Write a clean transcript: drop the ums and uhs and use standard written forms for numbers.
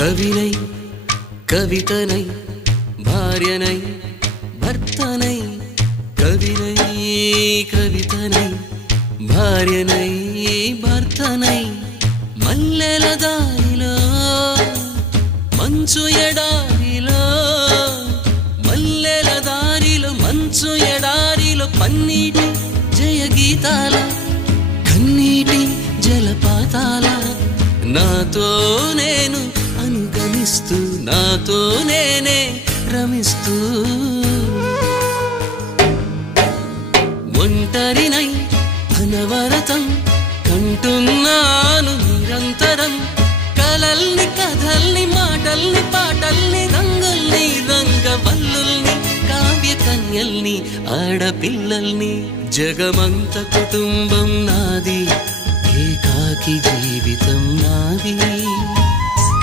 కవినై కవితనై భార్యనై భర్తనై కవినై కవితనై భార్యనై భర్తనై మల్లెల దారిలో మంచు ఎడారిలో మల్లెల దారిలో మంచు ఎడారిలో పన్నీటి జయ గీతాల కన్నీటి జలపాతాల నాతో నేను అనుగమిస్తూ నాతో నేనే రమిస్తూ ఒంటరినై అనవరతం కంటున్నాను నిరంతరం కలల్ని కథల్ని మాటల్ని పాటల్ని రంగుల్ని రంగవల్లుల్ని కావ్య కన్యల్ని ఆడపిల్లల్ని జగమంత కుటుంబం నాది ఏకాకి జీవితం నాది